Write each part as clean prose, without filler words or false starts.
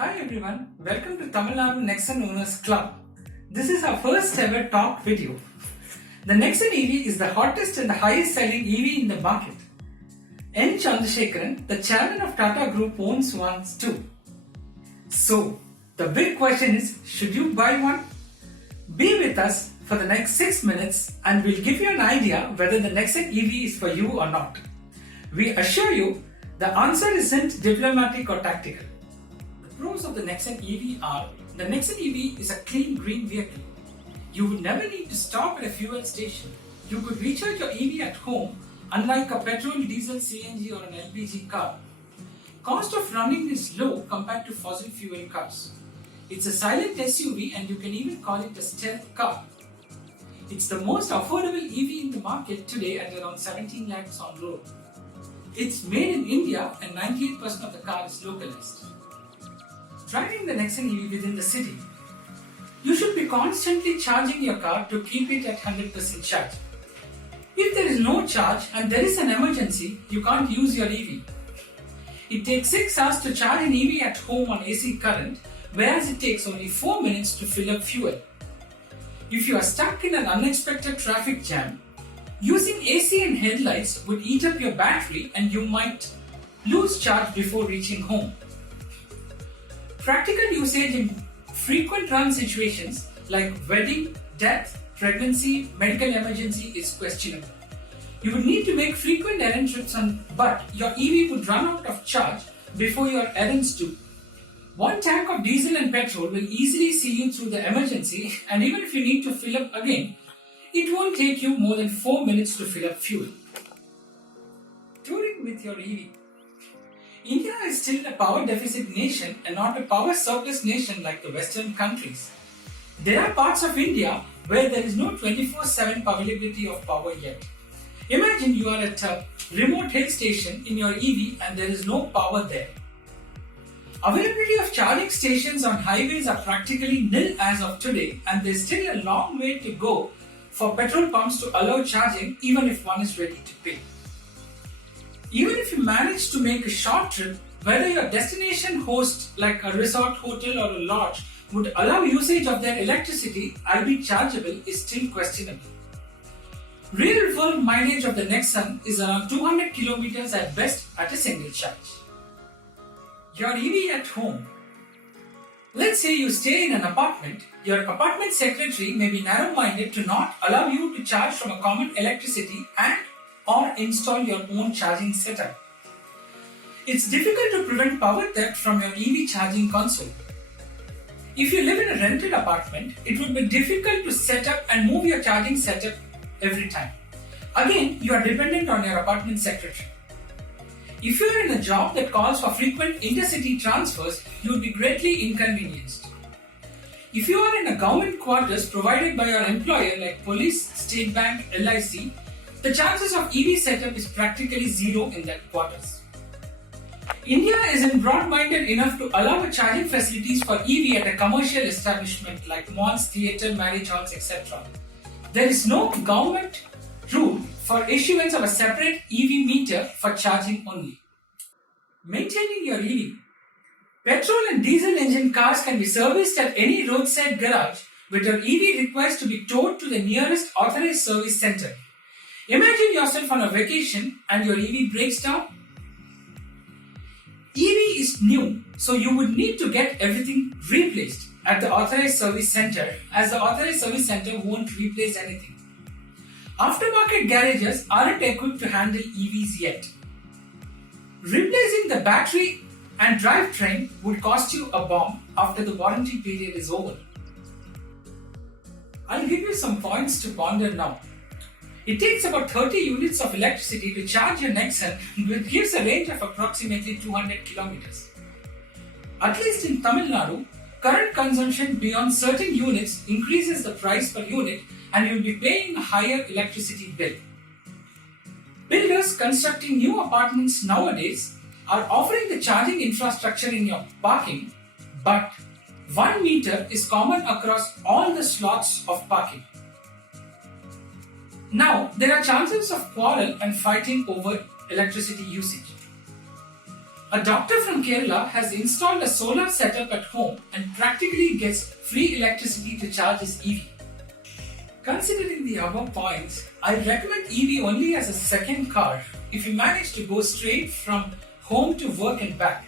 Hi everyone, welcome to Tamil Nadu Nexon Owners Club. This is our first ever talk video. The Nexon EV is the hottest and the highest selling EV in the market. N. Chandrasekaran, the chairman of Tata Group, owns one too. So, the big question is, should you buy one? Be with us for the next 6 minutes and we'll give you an idea whether the Nexon EV is for you or not. We assure you, the answer isn't diplomatic or tactical. The pros of the Nexon EV are, the Nexon EV is a clean green vehicle. You would never need to stop at a fuel station. You could recharge your EV at home, unlike a petrol, diesel, CNG or an LPG car. Cost of running is low compared to fossil fuel cars. It's a silent SUV and you can even call it a stealth car. It's the most affordable EV in the market today at around 17 lakhs on road. It's made in India and 98% of the car is localized. Driving the Nexon EV within the city. You should be constantly charging your car to keep it at 100% charge. If there is no charge and there is an emergency, you can't use your EV. It takes 6 hours to charge an EV at home on AC current, whereas it takes only 4 minutes to fill up fuel. If you are stuck in an unexpected traffic jam, using AC and headlights would eat up your battery and you might lose charge before reaching home. Practical usage in frequent run situations like wedding, death, pregnancy, medical emergency is questionable. You would need to make frequent errand trips but your EV would run out of charge before your errands do. One tank of diesel and petrol will easily see you through the emergency, and even if you need to fill up again, it won't take you more than 4 minutes to fill up fuel. Touring with your EV. India is still a power deficit nation and not a power surplus nation like the Western countries. There are parts of India where there is no 24/7 availability of power yet. Imagine you are at a remote hill station in your EV and there is no power there. Availability of charging stations on highways are practically nil as of today, and there is still a long way to go for petrol pumps to allow charging even if one is ready to pay. Even if you manage to make a short trip, whether your destination host like a resort, hotel or a lodge would allow usage of their electricity, albeit chargeable, is still questionable. Real world mileage of the Nexon is around 200 kilometers at best at a single charge. Your EV at home. Let's say you stay in an apartment. Your apartment secretary may be narrow-minded to not allow you to charge from a common electricity and or install your own charging setup. It's difficult to prevent power theft from your EV charging console. If you live in a rented apartment, it would be difficult to set up and move your charging setup every time. Again, you are dependent on your apartment secretary. If you are in a job that calls for frequent intercity transfers, you will be greatly inconvenienced. If you are in a government quarters provided by your employer like police, state bank, LIC, the chances of EV setup is practically zero in that quarters. India isn't broad-minded enough to allow charging facilities for EV at a commercial establishment like malls, theatre, marriage halls, etc. There is no government rule for issuance of a separate EV meter for charging only. Maintaining your EV. Petrol and diesel engine cars can be serviced at any roadside garage, but your EV requires to be towed to the nearest authorized service center. Imagine yourself on a vacation and your EV breaks down. EV is new, so you would need to get everything replaced at the authorized service center, as the authorized service center won't replace anything. Aftermarket garages aren't equipped to handle EVs yet. Replacing the battery and drivetrain would cost you a bomb after the warranty period is over. I'll give you some points to ponder now. It takes about 30 units of electricity to charge your Nexon, which gives a range of approximately 200 kilometers. At least in Tamil Nadu, current consumption beyond certain units increases the price per unit and you'll be paying a higher electricity bill. Builders constructing new apartments nowadays are offering the charging infrastructure in your parking, but 1 meter is common across all the slots of parking. Now, there are chances of quarrel and fighting over electricity usage. A doctor from Kerala has installed a solar setup at home and practically gets free electricity to charge his EV. Considering the above points, I recommend EV only as a second car if you manage to go straight from home to work and back,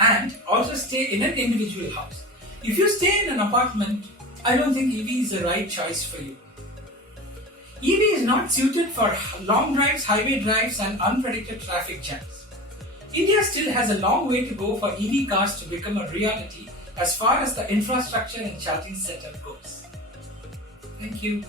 and also stay in an individual house. If you stay in an apartment, I don't think EV is the right choice for you. EV is not suited for long drives, highway drives, and unpredicted traffic jams. India still has a long way to go for EV cars to become a reality as far as the infrastructure and charging setup goes. Thank you.